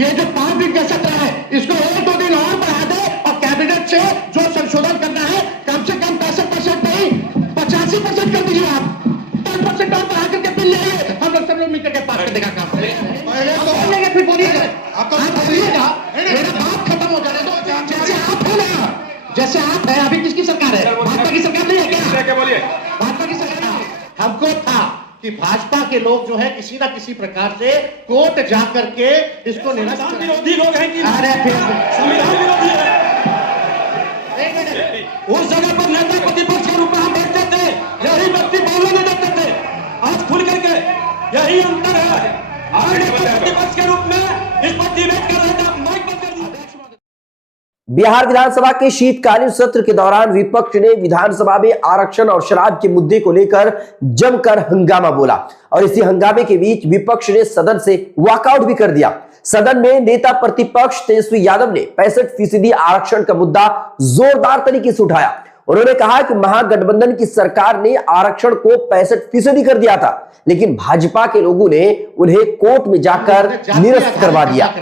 ये जो 5 दिन का सत्र है इसको 1-2 दिन और बढ़ा दे और कैबिनेट से जो संशोधन करना है कम से कम 65% नहीं 85% कर दीजिए आप। 10% और बढ़ा करके बिल ले आइए, हम लोग सब लोग मिलकर के पास कर देगा काम। फिर बोलिएगा, आप बोलिएगा, मेरा बात खत्म हो जाने दो। जैसे आप है ना, जैसे आप है, अभी किसकी सरकार है? भाजपा की सरकार नहीं है क्या? बोलिए, भाजपा की सरकार है। हमको था कि भाजपा के लोग जो है किसी ना किसी प्रकार से कोर्ट जा करके इसको संविधान विरोधी लोग हैं कि अरे संविधान विरोधी है। उस जगह पर नेता प्रतिपक्ष के रूप में हम बैठते थे, यही व्यक्ति बोलने नहीं देते थे। आज खुल करके यही अंतर है। आज नेता प्रतिपक्ष के रूप में इस पर डिबेट कर रहे थे, आप माइक बंद कर दीजिए। बिहार विधानसभा के शीतकालीन सत्र के दौरान विपक्ष ने विधानसभा में आरक्षण और शराब के मुद्दे को लेकर जमकर हंगामा बोला और इसी हंगामे के बीच विपक्ष ने सदन से वॉकआउट भी कर दिया। सदन में नेता प्रतिपक्ष तेजस्वी यादव ने 65% आरक्षण का मुद्दा जोरदार तरीके से उठाया। उन्होंने कहा कि महागठबंधन की सरकार ने आरक्षण को 65% कर दिया था, लेकिन भाजपा के लोगों ने उन्हें कोर्ट में जाकर निरस्त करवा दिया।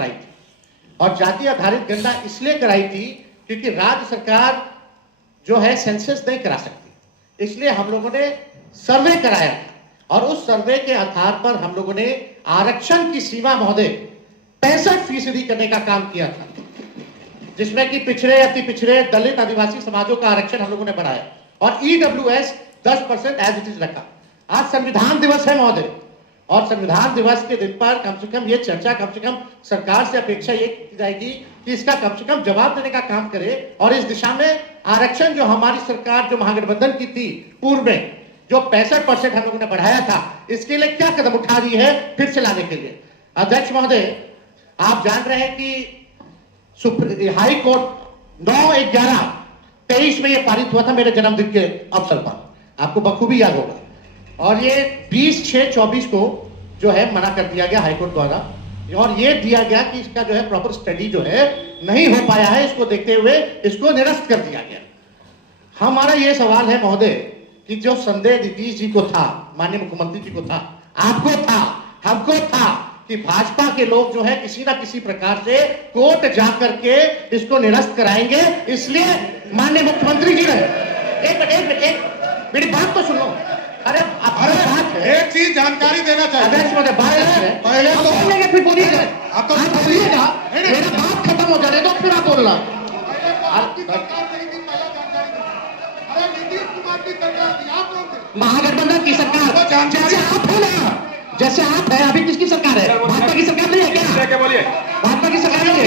और जाति आधारित गणना इसलिए कराई थी क्योंकि राज्य सरकार जो है सेंसस नहीं करा सकती, इसलिए हम लोगों ने सर्वे कराया और उस सर्वे के आधार पर हम लोगों ने आरक्षण की सीमा महोदय 65% करने का काम किया था, जिसमें कि पिछड़े अति पिछड़े दलित आदिवासी समाजों का आरक्षण हम लोगों ने बढ़ाया और ईडब्ल्यूएस 10% एज इट इज रखा। आज संविधान दिवस है महोदय और संविधान दिवस के दिन पर कम से कम ये चर्चा कम से कम सरकार से अपेक्षा ये की जाएगी कि इसका कम से कम जवाब देने का काम करे और इस दिशा में आरक्षण जो हमारी सरकार जो महागठबंधन की थी पूर्व में जो 65% हम लोगों ने बढ़ाया था, इसके लिए क्या कदम उठा रही है फिर से लाने के लिए। अध्यक्ष महोदय, आप जान रहे हैं कि हाई कोर्ट 9/11/23 में ये पारित हुआ था मेरे जन्मदिन के अवसर पर, आपको बखूबी याद होगा, और ये 20/6/24 को जो है मना कर दिया गया हाईकोर्ट द्वारा और ये दिया गया कि इसका जो है प्रॉपर स्टडी जो है नहीं हो पाया है, इसको देखते हुए इसको निरस्त कर दिया गया। हमारा ये सवाल है महोदय कि जो संदेह नीतीश जी को था, माननीय मुख्यमंत्री जी को था, आपको था, हमको था कि भाजपा के लोग जो है किसी ना किसी प्रकार से कोर्ट जा करके इसको निरस्त कराएंगे, इसलिए माननीय मुख्यमंत्री जी ने एक मेरी बात तो सुन लो। अरे एक चीज जानकारी देना चाहिए, पहले तो बोलेंगे फिर बोलिएगा, आप बोलिएगा, मेरा बात खत्म हो जाने दो फिर आप बोलना। महागठबंधन की सरकार जैसे आप है ना, जैसे आप है, अभी किसकी सरकार है? भाजपा की सरकार नहीं है क्या? बोलिए, भाजपा की सरकार नहीं है।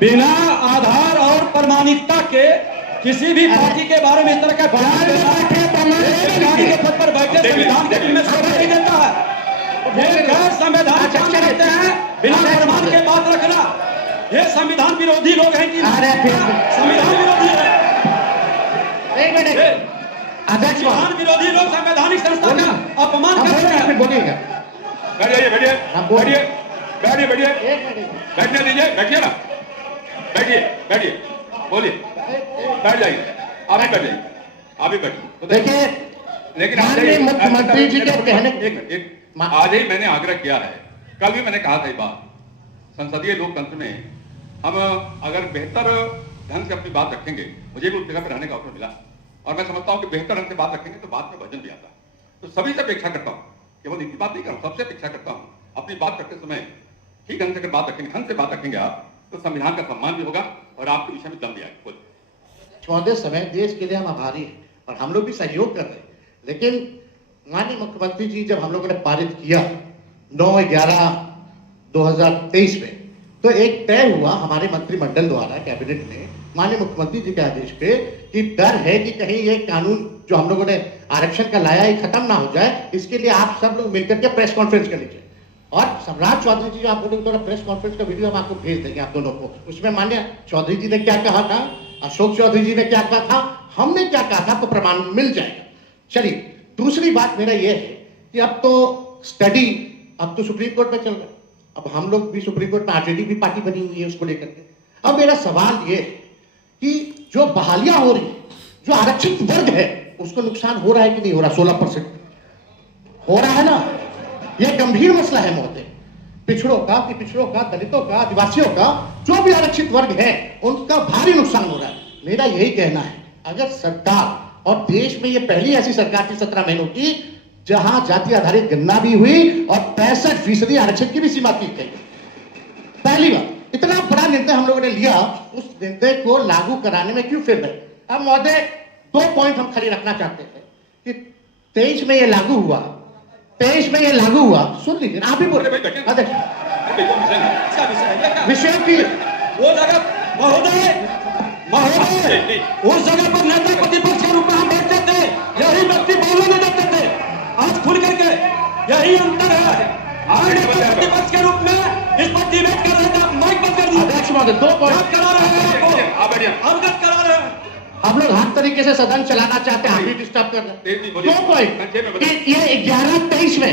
बिना आधार और प्रमाणिकता के किसी भी पार्टी के बारे में इस तरह का बयान के पद पर बैठे संविधान के में शोभा नहीं देता है। ये गैर संवैधानिक चर्चा रहते हैं, बिना प्रमाण के बात रखना, ये संविधान विरोधी लोग हैं कि संविधान विरोधी है। संविधान विरोधी लोग संवैधानिक संस्था का अपमान कर रहे हैं। बोलिएगा, बैठिए बैठने दीजिए, बैठिए ना, बैठिए बोलिए, बैठ जाइए, आप ही बैठ जाइए, आप ही बैठिए। देखिए, लेकिन मुख्यमंत्री जी के कहने आज ही मैंने आग्रह किया है, कल भी मैंने कहा था ये बात, संसदीय लोकतंत्र में हम अगर बेहतर ढंग से अपनी बात रखेंगे, मुझे भी उस जगह पर रहने का अवसर मिला और मैं समझता हूं कि बेहतर ढंग से बात रखेंगे तो बात में वजन भी आता है। तो सभी से अपेक्षा करता हूं, केवल इनकी बात नहीं कर रहा हूं, सबसे अपेक्षा करता हूं अपनी बात करते समय ठीक ढंग से अगर बात रखेंगे, ढंग से बात रखेंगे आप, तो संविधान का सम्मान भी होगा और आपके विषय में दम भी आएगा। चौदह समय देश के लिए हम आभारी हैं और हम लोग भी सहयोग कर रहे हैं, लेकिन माननीय मुख्यमंत्री जी जब हम लोगों ने पारित किया 9/11/2023 में, तो एक तय हुआ हमारे मंत्रिमंडल द्वारा कैबिनेट में माननीय मुख्यमंत्री जी के आदेश पे कि डर है कि कहीं ये कानून जो हम लोगों ने आरक्षण का लाया है खत्म ना हो जाए, इसके लिए आप सब लोग मिलकर के प्रेस कॉन्फ्रेंस कर लीजिए और सम्राट चौधरी जी आप लोगों को प्रेस कॉन्फ्रेंस का वीडियो हम आपको भेज देंगे आप दोनों को। उसमें माननीय चौधरी जी ने क्या कहा था, अशोक चौधरी जी ने क्या कहा था, हमने क्या कहा था, आपको प्रमाण मिल जाएगा। चलिए, दूसरी बात मेरा यह है कि अब तो स्टडी अब तो सुप्रीम कोर्ट में चल रहा है, अब हम लोग भी सुप्रीम कोर्ट में आरजेडी भी पार्टी बनी हुई है उसको लेकर के। अब मेरा सवाल ये है कि जो बहालियां हो रही, जो आरक्षित वर्ग है, उसको नुकसान हो रहा है कि नहीं हो रहा? 16% हो रहा है ना, यह गंभीर मसला है महोदय। पिछड़ों का, दलितों का, आदिवासियों का, जो भी आरक्षित वर्ग है, उनका भारी नुकसान हो रहा है। मेरा यही कहना है, अगर सरकार, और देश में ये पहली ऐसी सरकार थी 17 महीनों की जहां जाति आधारित गणना भी हुई और 65% आरक्षण की भी सीमा की गई। पहली बार इतना बड़ा निर्णय हम लोगों ने लिया, उस निर्णय को लागू कराने में क्यों फिर गए? अब महोदय 2 पॉइंट हम खाली रखना चाहते हैं कि 23 में ये लागू हुआ, 23 में ये लागू हुआ। सुन लीजिए, आप ही बोले अध्यक्ष विषय की वो जगह महोदय उस जगह पर नेता प्रतिपक्ष के रूप में हम बैठते थे, यही व्यक्ति बोलने नहीं देते थे। आज खुल करके यही अंतर है। आज नेता प्रतिपक्ष के रूप में इस पर डिबेट कर रहे थे, माइक बंद कर दिया। अध्यक्ष महोदय 2 पॉइंट करा रहे हैं, आपको अवगत करा रहे हैं। हम लोग हर तरीके से सदन चलाना चाहते हैं, हम भी डिस्टर्ब कर रहे हैं। 2 पॉइंट कि ये 11-23 में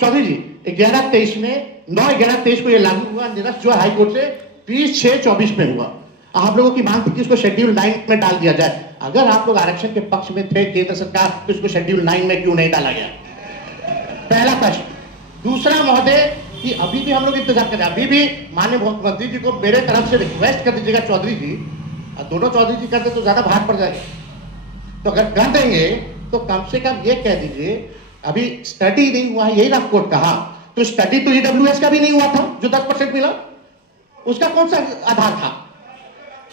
चौधरी जी 11-23 में 9-11-23 को ये लागू हुआ, निरस्त जो हाई कोर्ट से 20-6-24 में हुआ। आप लोगों की मांग थी कि इसको शेड्यूल 9 में डाल दिया जाए। अगर आप लोग आरक्षण के पक्ष में थे केंद्र सरकार, तो इसको शेड्यूल 9 में क्यों नहीं डाला गया? पहला प्रश्न। दूसरा महोदय कि अभी भी हम लोग इंतजार कर रहे हैं, अभी भी माननीय मुख्यमंत्री जी को मेरे तरफ से रिक्वेस्ट कर दीजिएगा चौधरी जी, दोनों चौधरी जी करते तो ज्यादा भार पड़ जाएगा, तो अगर कर देंगे तो कम से कम ये कह दीजिए अभी स्टडी नहीं हुआ है, यही ना कोर्ट कहा, तो स्टडी तो ईडब्ल्यूएस का भी नहीं हुआ था जो 10% मिला, उसका कौन सा आधार था?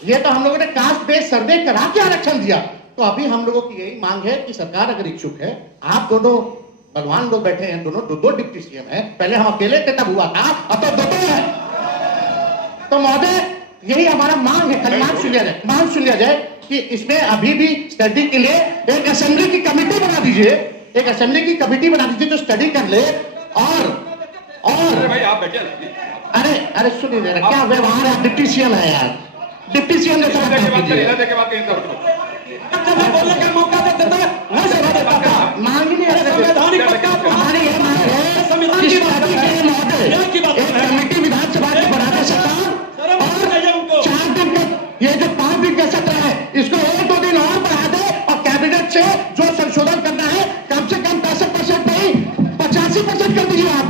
ये तो हम लोगों ने कास्ट बेस्ड सर्वे करा के आरक्षण दिया। तो अभी हम लोगों की यही मांग है कि सरकार अगर इच्छुक है, आप दोनों बलवान लोग बैठे हैं, दोनों दो डिप्टी सीएम हैं, पहले हम अकेले थे तब हुआ था, अब तो दो है। तो महोदय यही हमारा मांग है, कल मांग सुन लिया जाए कि इसमें अभी भी स्टडी के लिए एक असेंबली की कमेटी बना दीजिए, एक असेंबली की कमेटी बना दीजिए जो स्टडी कर ले। और भाई आप बैठे, अरे सुनिए जरा, क्या व्यवहार है? डिप्टी सीएम है यार, डिप्टी सीएम ने बोलने का मौका देता है, मांग ही नहीं है। संवैधानिक पद का हमारी ये मांग है संविधान की बात है, एक कमेटी विधानसभा की बनाने सरकार, और 4 दिन के ये जो 5 दिन का सत्र है इसको 1-2 दिन और बढ़ा दे, और कैबिनेट से जो संशोधन करना है कम से कम 65% नहीं 85% कर दीजिए। आप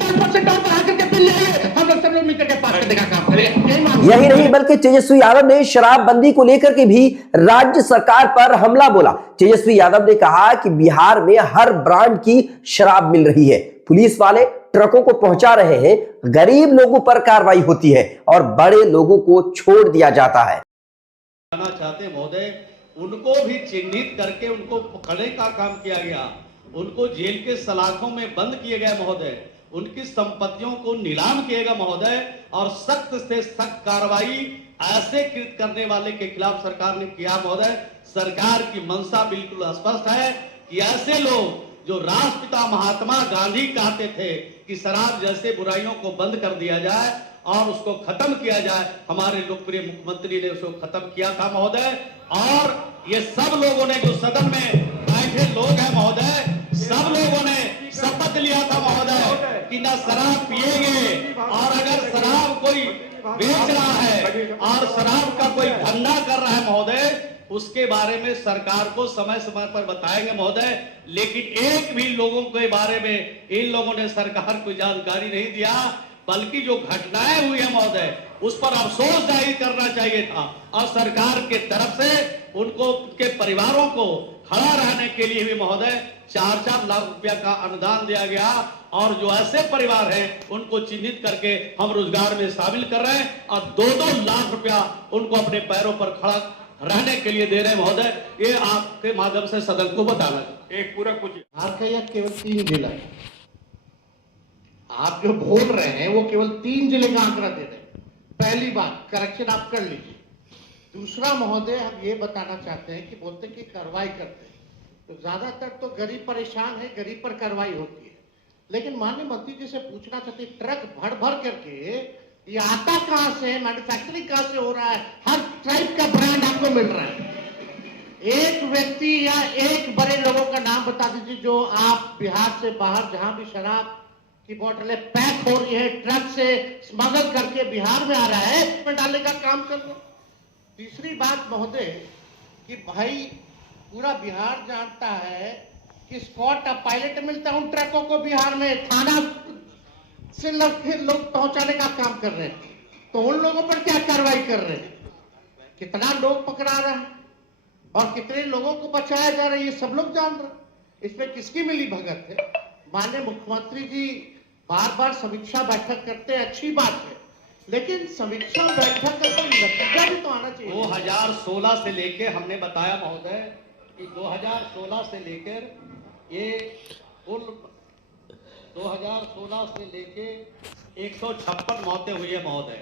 10% और बढ़ा करके बिल ले आइए, हम लोग सब लोग मिलकर के पास करने का काम करेंगे। यही नहीं बल्कि तेजस्वी यादव ने शराबबंदी को लेकर के भी राज्य सरकार पर हमला बोला। तेजस्वी यादव ने कहा कि बिहार में हर ब्रांड की शराब मिल रही है, पुलिस वाले ट्रकों को पहुंचा रहे हैं, गरीब लोगों पर कार्रवाई होती है और बड़े लोगों को छोड़ दिया जाता है। चाहते महोदय, उनको भी चिन्हित करके उनको पकड़ने का काम किया गया, उनको जेल के सलाखों में बंद किए गए महोदय, उनकी संपत्तियों को नीलाम किएगा महोदय, और सख्त से सख्त कार्रवाई ऐसे कृत करने वाले के खिलाफ सरकार ने किया महोदय। सरकार की मंशा बिल्कुल स्पष्ट है कि ऐसे लोग जो राष्ट्रपिता महात्मा गांधी कहते थे कि शराब जैसे बुराइयों को बंद कर दिया जाए और उसको खत्म किया जाए, हमारे लोकप्रिय मुख्यमंत्री ने उसको खत्म किया था महोदय। और ये सब लोगों ने जो सदन में बैठे लोग हैं महोदय, सब लोगों ने शपथ लिया था महोदय कि ना शराब पिएंगे, और अगर शराब कोई बेच रहा है और शराब का कोई धंधा कर रहा है महोदय, उसके बारे में सरकार को समय समय पर बताएंगे महोदय। लेकिन एक भी लोगों के बारे में इन लोगों ने सरकार को जानकारी नहीं दिया, बल्कि जो घटनाएं हुई है महोदय उस पर अफसोस जाहिर करना चाहिए था, और सरकार के तरफ से उनको उनके परिवारों को खड़ा रहने के लिए भी महोदय 4-4 लाख रुपया का अनुदान दिया गया, और जो ऐसे परिवार हैं उनको चिन्हित करके हम रोजगार में शामिल कर रहे हैं, और 2-2 लाख रुपया उनको अपने पैरों पर खड़ा रहने के लिए दे रहे हैं महोदय। ये आपके माध्यम से सदन को बताना एक पूरा कुछ केवल 3 जिला है, आप जो बोल रहे हैं वो केवल 3 जिले का आंकड़ा दे रहे हैं। पहली बात करेक्शन आप कर लीजिए। दूसरा महोदय, हम ये बताना चाहते हैं कि बोलते कि कार्रवाई करते हैं, तो ज्यादातर तो गरीब परेशान है, गरीब पर कार्रवाई होती है। लेकिन माननीय मंत्री जी से पूछना चाहते, ट्रक भर करके ये आता कहां से, मैन्युफैक्चरिंग कहां से हो रहा है? हर टाइप का ब्रांड आपको मिल रहा है। एक व्यक्ति या एक बड़े लोगों का नाम बता दीजिए जो आप बिहार से बाहर जहां भी शराब की बोतलें पैक हो रही है, ट्रक से स्मगल करके बिहार में आ रहा है, उसमें डालने का काम कर लो। तीसरी बात महोदय कि भाई पूरा बिहार जानता है कि स्कॉट पायलट मिलता है उन ट्रकों को बिहार में थाना से लोग पहुंचाने का काम कर रहे हैं, तो उन लोगों पर क्या कार्रवाई कर रहे हैं? कितना लोग पकड़ा रहे हैं और कितने लोगों को बचाया जा रहा है, ये सब लोग जान रहे हैं। इसमें किसकी मिली भगत है? माननीय मुख्यमंत्री जी बार बार समीक्षा बैठक करते हैं, अच्छी बात है, लेकिन समीक्षा बैठक का कोई नतीजा भी तो आना चाहिए। 2016 से लेकर हमने बताया महोदय कि 2016 से लेकर ये कुल 2016 से लेकर 156 मौतें हुई है महोदय,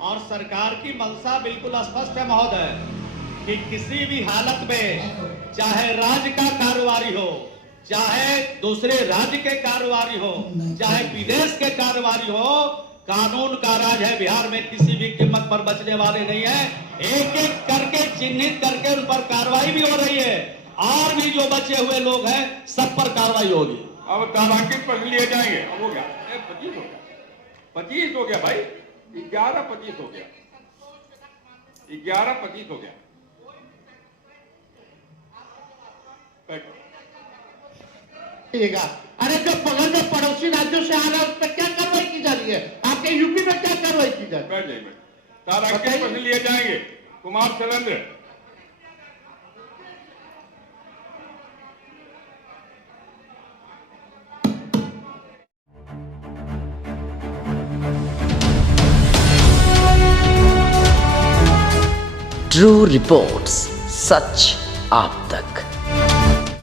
और सरकार की मंशा बिल्कुल स्पष्ट है महोदय कि किसी भी हालत में, चाहे राज्य का कारोबारी हो, चाहे दूसरे राज्य के कारोबारी हो, चाहे विदेश के कारोबारी हो, कानून का राज है बिहार में, किसी भी कीमत पर बचने वाले नहीं है। एक एक करके चिन्हित करके उन पर कार्रवाई भी हो रही है, और भी जो बचे हुए लोग हैं सब पर कार्रवाई होगी। अब तारांकित पर लिए जाएंगे। अब हो गया 25 हो गया, 25 हो गया भाई, 11-25 हो गया, 11-25 हो गया। अरे जो बगल में पड़ोसी राज्यों से आ रहा है उस पर क्या कार्रवाई की जा रही है? आपके यूपी में क्या कार्रवाई की जा रही है? बैठ जाइए, तारांकित पर लिए जाएंगे। कुमार शैलेंद्र, ट्रू रिपोर्ट्स, सच आप तक।